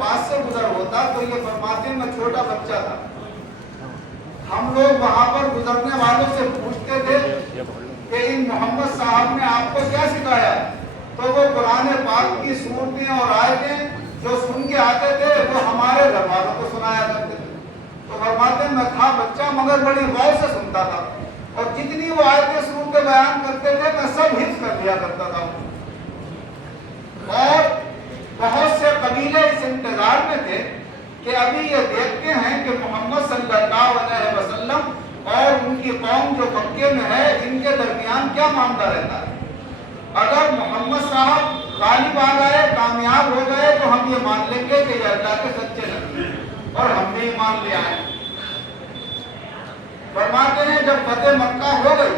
पास से गुजर होता तो ये फरमाते मैं छोटा बच्चा था, हम लोग वहां पर गुजरने वालों से पूछते थे कि इन मोहम्मद साहब ने आपको क्या सिखाया, तो वो कुरान पाक की सूरतें और आयतें जो सुन के आते थे वो हमारे घर वालों को सुनाया करते थे। तो फरमाते मैं था बच्चा मगर बड़ी गौर से सुनता था, और जितनी वो आयतें सूरतें बयान करते थे मैं सब हिफ्ज कर लिया करता था। और बहुत से कबीले इस इंतजार में थे कि अभी ये देखते हैं कि मोहम्मद सल्लल्लाहु अलैहि वसल्लम और उनकी कौम जो मक्के में है इनके दरमियान क्या मामला रहता है। अगर मोहम्मद साहब गालिब आ गए, कामयाब हो गए, तो हम ये मान लेंगे कि ये अल्लाह के सच्चे नबी हैं और हमने ईमान ले आए। फरमाते हैं जब फतेह मक्का हो गई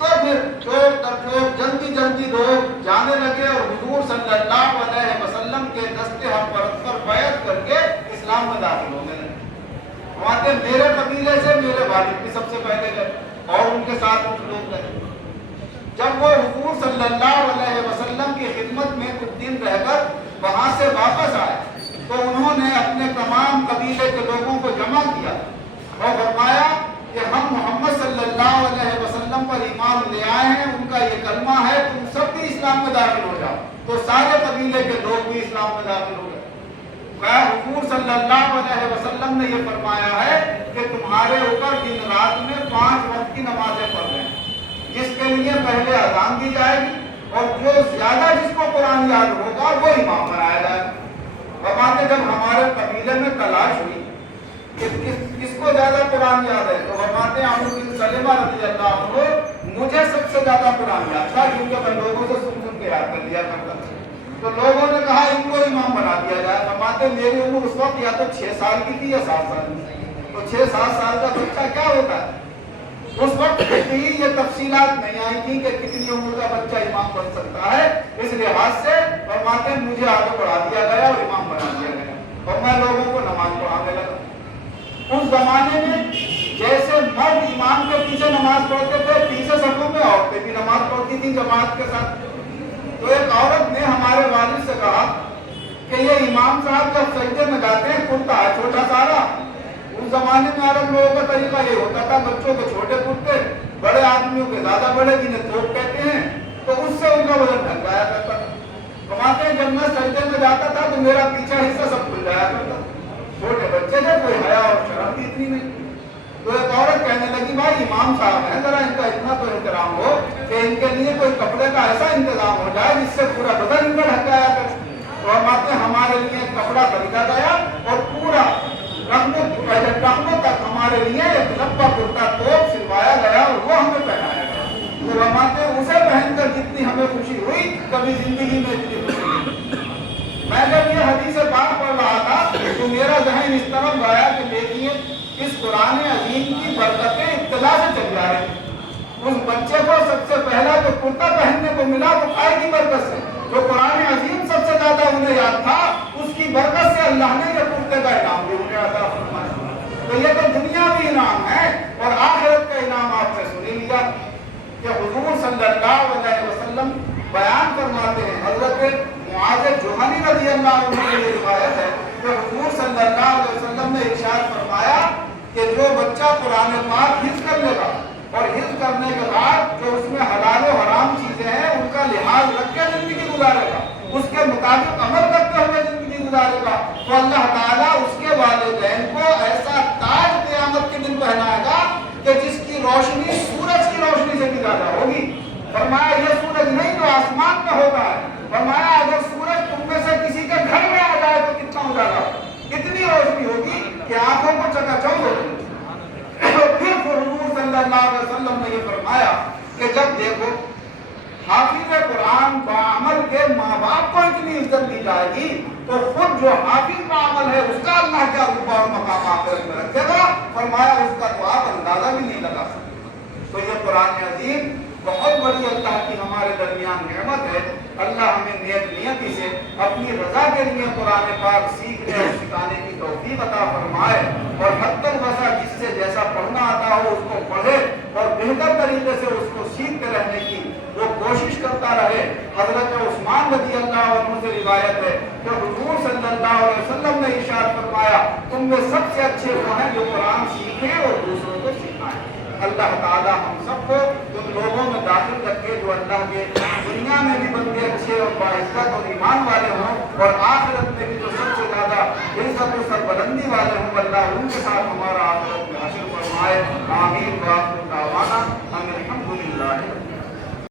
तो फिर चौक दर चौक जल्दी जल्दी लोग जाने लगे और हुजूर सल्लल्लाहु अलैहि वसल्लम के दस्ते हमपरत पर बैत करके इस्लाम में दाखिल होने लगे। फरमाते मेरे कबीले से मेरे वालिद भी सबसे पहले गए और उनके साथ कुछ लोग गए। जब वो हुजूर सल्लल्लाहु अलैहि वसल्लम की खिदमत में कुछ दिन रहकर वहां से वापस आए तो उन्होंने अपने तमाम कबीले के लोगों को जमा किया और फरमाया कि हम मोहम्मद सल्लल्लाहु अलैहि वसल्लम पर ईमान ले आए हैं, उनका ये कलमा है, तुम सब भी इस्लाम में दाखिल हो जाओ। तो सारे कबीले के लोग भी इस्लाम में दाखिल हो गए। हुजूर सल्लल्लाहु अलैहि वसल्लम ने ये फरमाया है कि तुम्हारे ऊपर दिन रात में 5 वक्त की नमाजें पढ़ रहे हैं, जिसके लिए पहले अजान दी जाएगी और जो ज्यादा जिसको कुरान याद होगा वो इमाम बनाया जाएगा। फरमाते जब हमारे कबीले में तलाश हुई कि किसको ज्यादा कुरान याद है, तो फरमाते अमर बिन सलेमा रज़ियल्लाहु अन्हु मुझे सबसे ज्यादा कुरान याद था क्योंकि मैं लोगों से सुन सुन के याद कर लिया करता था। तो लोगों ने कहा इनको इमाम बना दिया जाए। फरमाते मेरी उम्र उस वक्त या तो 6 साल की थी या 7 साल की, तो 6-7 साल का बच्चा क्या होता है। उस वक्त ही ये तफसीलात नहीं आई थी कि कितनी उम्र का बच्चा इमाम बन सकता है। इस लिहाज से फरमाते मुझे आगे बढ़ा दिया गया और इमाम बना दिया गया और मैं लोगों को नमाज पढ़ाने लगा। उस जमाने में जैसे मर्द इमाम के पीछे नमाज पढ़ते थे, पीछे सफों में औरतें भी नमाज पढ़ती थी जमात के साथ। तो एक औरत ने हमारे वालिद से कहा कि ये इमाम साहब जब सजदे में जाते हैं कुर्ता है छोटा सारा। उस जमाने में अरब लोगों का तरीका ये होता था, बच्चों को छोटे कुर्ते, बड़े आदमियों के ज्यादा बड़े जिन्हें तोप कहते हैं, तो उससे उनका वजन ढक जाया करता था। कमाते हैं जब मैं सजदे में जाता था तो मेरा पीछा हिस्सा सब खुल जाया करता। छोटे बच्चे थे, कोई हया और शर्म भी इतनी नहीं। तो एक औरत कहने लगी भाई इमाम साहब है, जरा इनका इतना तो एहतराम हो कि इनके लिए कोई कपड़े का ऐसा इंतजाम हो जाए जिससे पूरा बदन इनका ढक जाया करे। तो हमारे लिए कपड़ा खरीदा गया और पूरा टखनों तक हमारे लिए एक लंबा कुर्ता तोप सिलवाया गया और वो हमें पहनाया गया। तो फरमाते उसे पहनकर जितनी हमें खुशी हुई कभी जिंदगी में इतनी खुशी नहीं। मैं जब ये हदीस पाक पढ़ रहा था तो मेरा ज़हन इस तरफ गया कि देखिए इस कुरान अजीम की बरकतें इत्तला से चल जा रही। उस बच्चे को सबसे पहला जो कुर्ता पहनने को मिला वो काय की बरकत से, जो कुरान अजीम सबसे ज्यादा उन्हें याद था उसकी बरकत से अल्लाह ने ये कुर्ते का इनाम भी उन्हें अता फरमाया। तो ये तो दुनियावी इनाम है और आखिरत का इनाम आपने सुन ही लिया कि हुजूर सल्लल्लाहु अलैहि वसल्लम बयान फरमाते हैं। हजरत मुआज़ जुहनी रज़ियल्लाहु अन्हु की रिवायत है कि हुजूर सल्लल्लाहु अलैहि वसल्लम ने इरशाद फरमाया कि जो बच्चा कुरान पाक हिफ्ज़ कर लेगा और हिफ्ज़ करने के बाद जो उसमें हलाल और हराम चीजें हैं उनका लिहाज रख के जिंदगी गुजारेगा, उसके मुताबिक अमल करते हुए जिंदगी गुजारेगा, तो अल्लाह ताला उसके वालिदैन को ऐसा ताज क़यामत के दिन पहनाएगा कि जिसकी रोशनी सूरज की रोशनी से भी ज्यादा होगी। फरमाया ये सूरज नहीं जो आसमान में होगा है। फरमाया अगर सूरज तुम में से किसी के घर में आ जाए तो कितना उजाला, इतनी रोशनी होगी कि आंखों को चकाचौंध हो जाएगी। फिर हुजूर सल्लल्लाहु अलैहि वसल्लम ने ये फरमाया कि जब देखो हाफिज कुरान बाअमल के माँ बाप को इतनी इज्जत दी जाएगी तो खुद जो हाफिज बाअमल है उसका अल्लाह क्या रुतबा और मकाम आखिरत में रखेगा। फरमाया उसका तो आप अंदाजा भी नहीं लगा सकते। तो ये कुरान अजीम बहुत बड़ी अल्लाह की हमारे दरमियान नेमत है। अल्लाह हमें नेक नियति से अपनी रजा के लिए कुरान पाक सीखने और सिखाने की तौफीक अता फरमाए और हद वसा जिससे जैसा पढ़ना आता हो उसको पढ़े और बेहतर तरीके से उसको सीखते रहने की वो कोशिश करता रहे। हजरत उस्मान रज़ियल्लाहु अन्हु से रिवायत है कि हुजूर सल्लल्लाहु अलैहि वसल्लम ने میں ارشاد فرمایا تم میں سب سے اچھے وہ ہیں جو قرآن سیکھیں اور دوسروں کو سکھائیں۔ اللہ تعالی ہم سب کو ان لوگوں میں داخل رکھے جو اللہ کے دنیا میں بھی بندے اچھے اور باعزت اور ایمان والے ہوں، اور آخرت میں بھی جو سب سے زیادہ عزت و سربلندی والے ہوں، اللہ ان کے ساتھ ہمارا آخرت میں حشر فرمائے۔ آمین۔